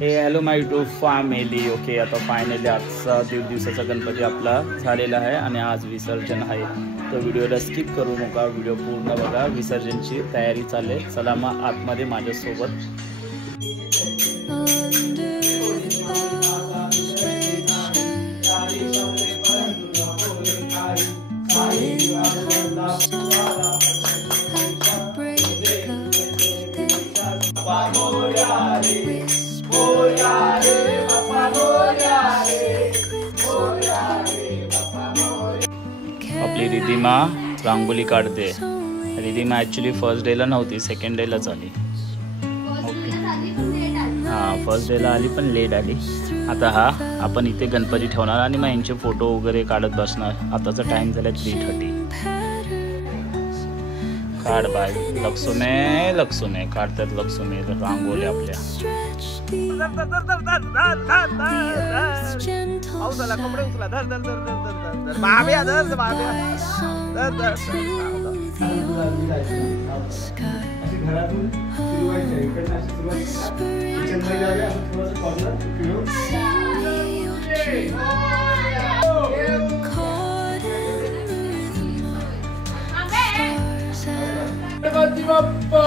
Hello माय YouTube family. Okay, आता finally आजचा 1.5 दिवसाचा गणपती आपला झालेला आहे आणि आज विसर्जन आहे. तर व्हिडिओला स्किप करू नका, व्हिडिओ पूर्ण बघा. विसर्जनची तयारी चालू आहे. चला मग आतमध्ये माझ्यासोबत. आपली रिधिमा रांगोली काढते. रिधिमा ॲक्च्युली फर्स्ट डेला नव्हती, सेकंड डेलाच आली. ओके, हां, फर्स्ट डेला आली पण लेट आली. आता आपण इथे गणपती ठेवणार आणि मग यांचे फोटो वगैरे काढत बसणार. आताचा टाइम झाला 3:30. काढ बाय लक्ष्मे काढतात लक्ष्मे रांगोली आपल्या. पावसाला कपडे उचला, धर धर धर धर धर बाब्या, धर बाब्या, धर धर. घरातून सुरुवात Ganpati Bappa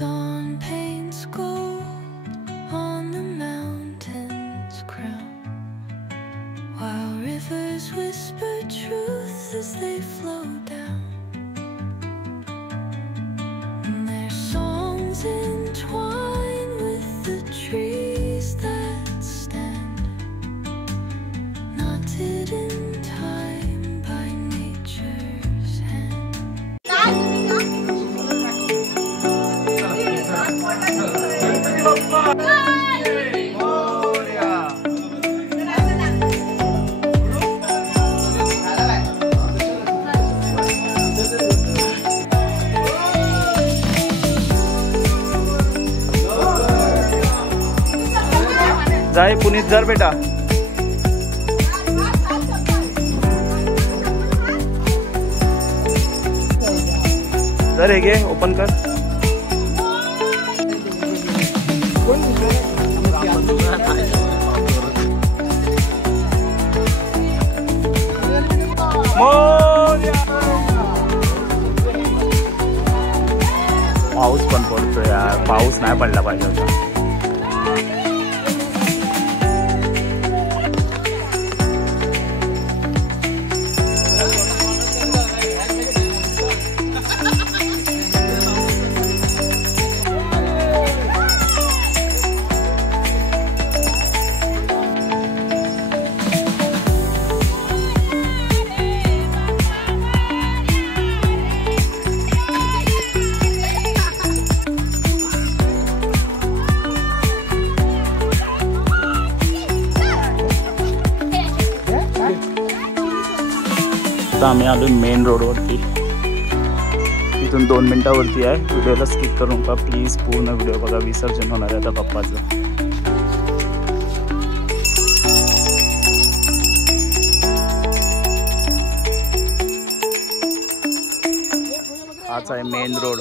Dawn paints gold on the mountain's crown, while rivers whisper truth as they flow down, and their songs entwine with the trees that stand, knotted in time by nature's hand. जाय पुनीत जर बेटा. जर हे घे, ओपन कर. पाऊस पण पडतोय यार, पाऊस नाही पडला पाहिजे होता. आम्ही आलो मेन रोडवरती. इथून 2 मिनिटावरती आहे. व्हिडिओला स्किप करू नका प्लीज, पूर्ण व्हिडिओ बघा. विसर्जन होणार आहे आता बाप्पाचं. हाच आहे मेन रोड.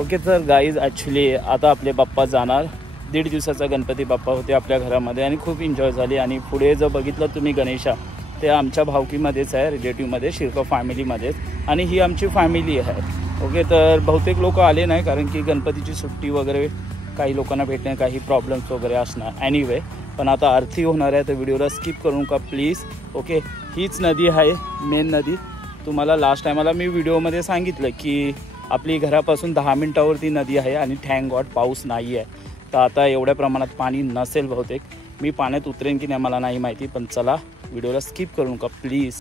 ओके, तर गाईज ॲक्च्युली आता आपले बाप्पा जाणार. 1.5 दिवसाचा गणपती बाप्पा होते आपल्या घरामध्ये आणि खूप एन्जॉय झाली. आणि पुढे जर बघितलं तुम्ही गणेशा, ते आमच्या भावकीमध्येच आहे, रिलेटिव्हमध्ये, शिरका फॅमिलीमध्येच. आणि ही आमची फॅमिली आहे. ओके, तर बहुतेक लोक आले नाही कारण की गणपतीची सुट्टी वगैरे, काही लोकांना भेटणे, काही प्रॉब्लेम्स वगैरे असणार. एनिवे, पण आता आरती होणार आहे तर व्हिडिओला स्किप करू नका प्लीज. ओके, हीच नदी आहे मेन नदी. तुम्हाला लास्ट टायमाला मी व्हिडिओमध्ये सांगितलं की आपली घरापासून 10 मिनिटावरती नदी आहे आणि थँक गॉड पाऊस नाही आहे. तर आता एवढ्या प्रमाणात पाणी नसेल बहुतेक. मी पाण्यात उतरेन की नाही मला नाही माहिती, पण चला व्हिडिओला स्किप करू नका प्लीज.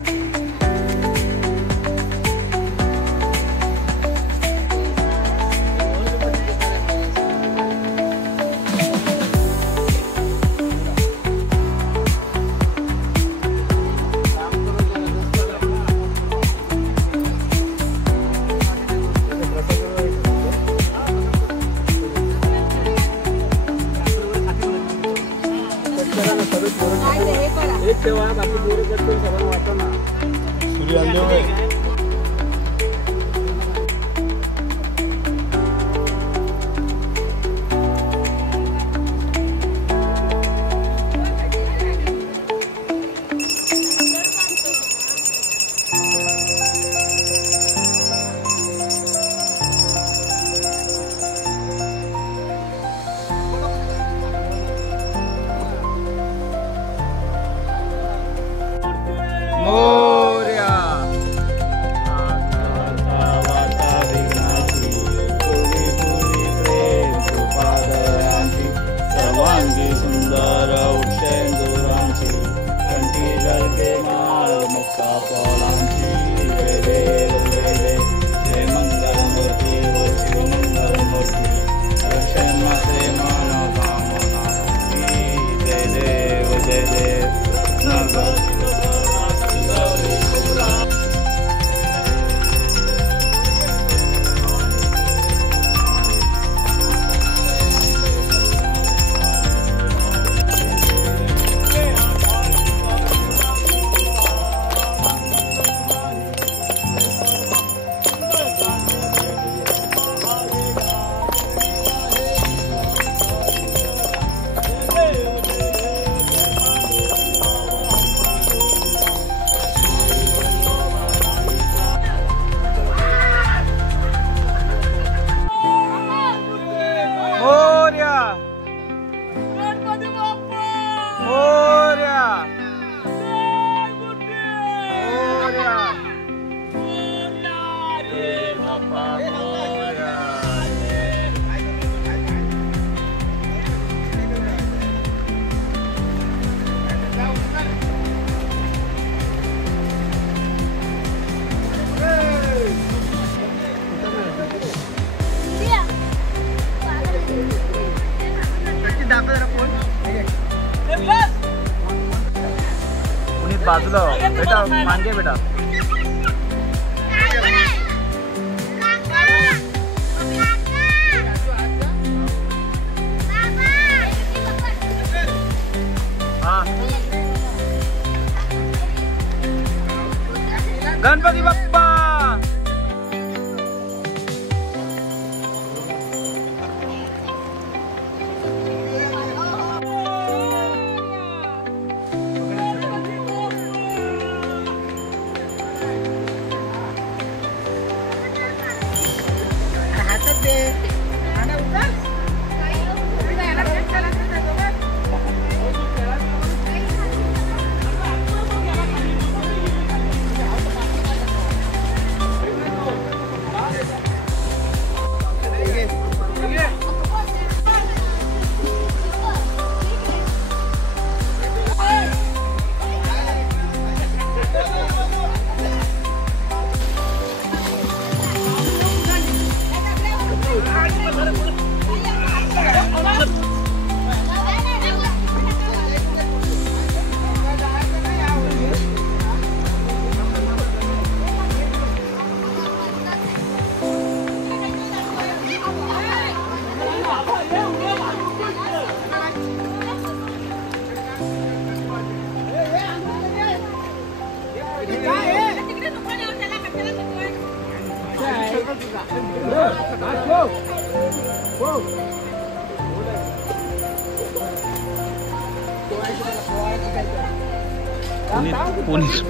बाजूला बेटा मांगे बेटा. गणपती बाप्पा.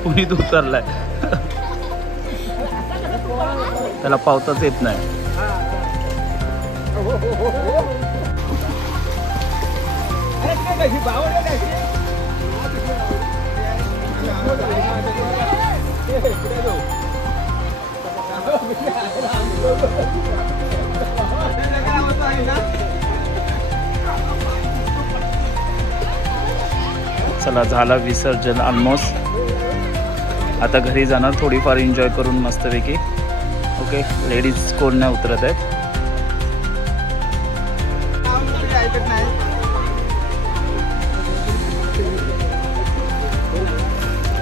पुनीत उतरलाय, त्याला पावताच येत नाही. चला झाला विसर्जन ऑलमोस्ट. आता घरी जाणार, थोडीफार एन्जॉय करून मस्तपैकी. ओके, लेडीज कोण नाही उतरत आहेत.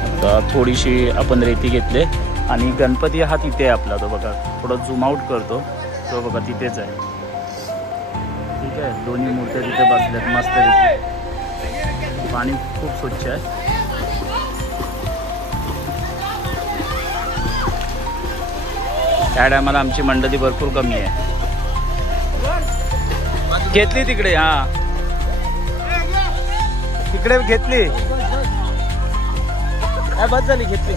आता थोडीशी आपण रेती घेतले आणि गणपती हा तिथे आहे आपला. तो बघा, थोडं झूम आउट करतो. तो बघा तिथेच आहे. ठीक आहे, दोन्ही मूर्त्या तिथे बसल्यात मस्तपैकी. पाणी खूप स्वच्छ आहे. त्या टायमाला आमची मंडळी भरपूर कमी आहे. घेतली तिकडे, हा तिकडे घेतली. बस झाली, घेतली.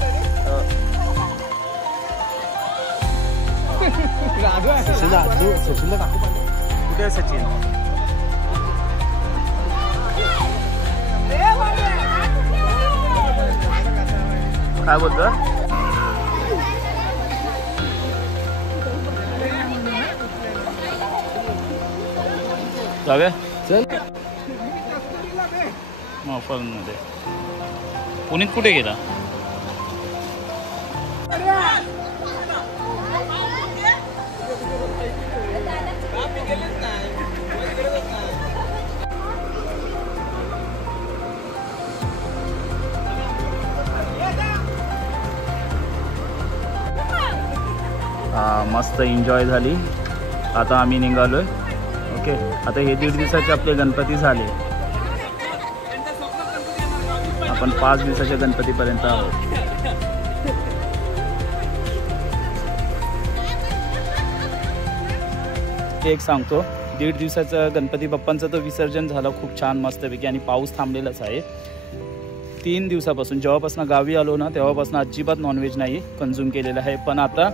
कुठे आहे सचिन? काय बोलतो? जाऊया चल. मध्ये पुण्यात कुठे गेला? मस्त एन्जॉय झाली. आता आम्ही निघालोय. ओके, आता हे 1.5 दिवसाचे आपले गणपती झाले. आपण 5 दिवसाच्या गणपतीपर्यंत आहोत. एक सांगतो, 1.5 दिवसाचा गणपती बाप्पांचं तर विसर्जन झालं खूप छान मस्तपैकी. आणि पाऊस थांबलेलाच आहे. 3 दिवसापासून जेव्हापासून गावी आलो ना तेव्हापासून अजिबात नॉनव्हेज नाही कन्झ्युम केलेलं आहे. पण आता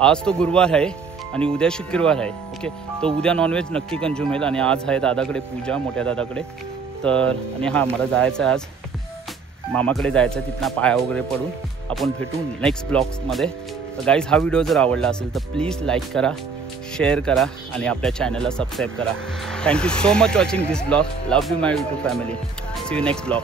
आज तो गुरुवार आहे आणि उद्या शुक्रवार आहे. ओके, तो उद्या नॉनव्हेज नक्की कन्झ्युम होईल. आणि आज आहे दादाकडे पूजा, मोठ्या दादाकडे. तर आणि हां, मला जायचं आहे आज मामाकडे जायचं आहे. तिथनं पाया वगैरे पडून आपण भेटू नेक्स्ट ब्लॉग्समध्ये. तर गाईज, हा व्हिडिओ जर आवडला असेल तर प्लीज लाईक करा, शेअर करा आणि आपल्या चॅनलला सबस्क्राईब करा. Thank you so much watching this blog. Love you my YouTube family. See you next blog.